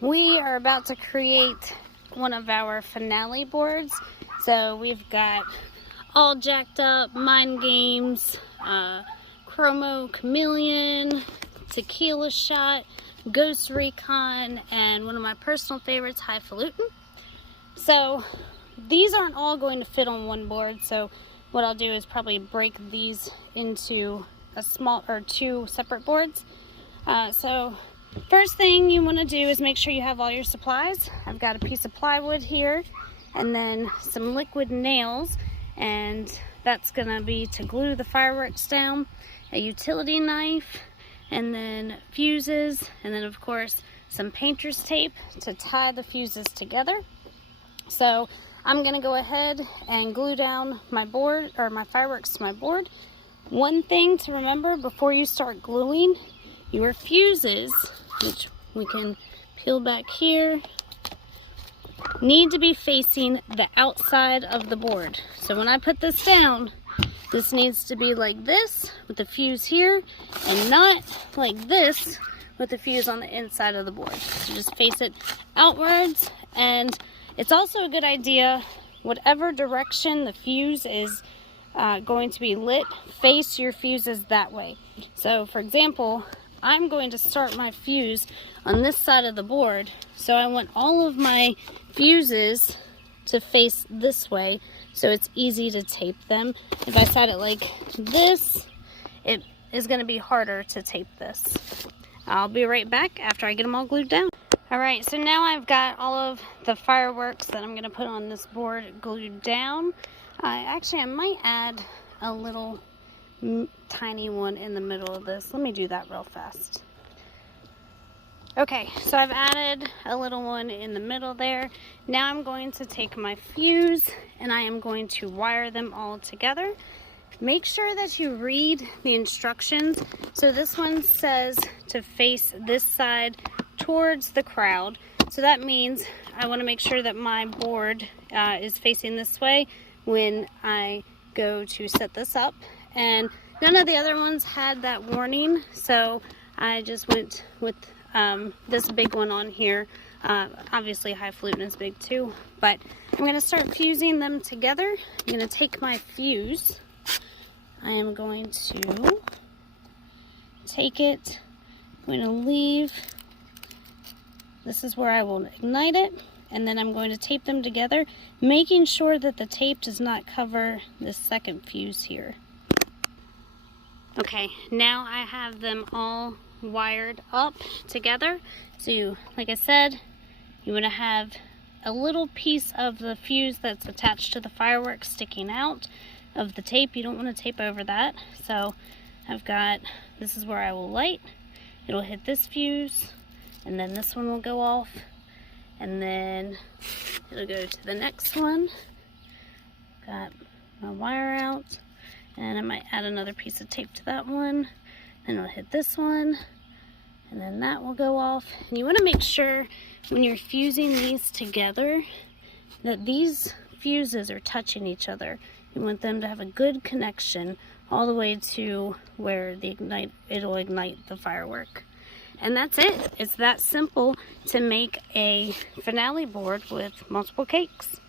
We are about to create one of our finale boards. So we've got All Jacked Up, Mind Games, Chromo Chameleon, Tequila Shot, Ghost Recon, and one of my personal favorites, Highfalutin. So these aren't all going to fit on one board, so what I'll do is probably break these into a small or two separate boards. So first thing you want to do is make sure you have all your supplies. I've got a piece of plywood here and then some liquid nails, and that's going to be to glue the fireworks down, a utility knife, and then fuses, and then of course some painter's tape to tie the fuses together. So I'm going to go ahead and glue down my board, or my fireworks to my board. One thing to remember before you start gluing, your fuses, which we can peel back here, need to be facing the outside of the board. So when I put this down, this needs to be like this with the fuse here, and not like this with the fuse on the inside of the board. So just face it outwards, and it's also a good idea, whatever direction the fuse is going to be lit, face your fuses that way. So for example, I'm going to start my fuse on this side of the board, so I want all of my fuses to face this way so it's easy to tape them. If I set it like this, it is going to be harder to tape this. I'll be right back after I get them all glued down. Alright, so now I've got all of the fireworks that I'm going to put on this board glued down. Actually, I might add a little tiny one in the middle of this. Let me do that real fast. Okay, so I've added a little one in the middle there. Now I'm going to take my fuse and I am going to wire them all together. Make sure that you read the instructions. So this one says to face this side towards the crowd. So that means I want to make sure that my board is facing this way when I go to set this up. And none of the other ones had that warning, so I just went with this big one on here. Obviously Highfalutin is big too, but I'm going to start fusing them together. I'm going to take my fuse. I am going to take it, I'm going to leave. This is where I will ignite it, and then I'm going to tape them together, making sure that the tape does not cover the second fuse here. Okay, now I have them all wired up together. So, like I said, you want to have a little piece of the fuse that's attached to the fireworks sticking out of the tape. You don't want to tape over that. So I've got, this is where I will light. It'll hit this fuse, and then this one will go off, and then it'll go to the next one. Got my wire out, and I might add another piece of tape to that one. Then it'll hit this one, and then that will go off. And you want to make sure when you're fusing these together that these fuses are touching each other. You want them to have a good connection all the way to where it'll ignite the firework. And that's it. It's that simple to make a finale board with multiple cakes.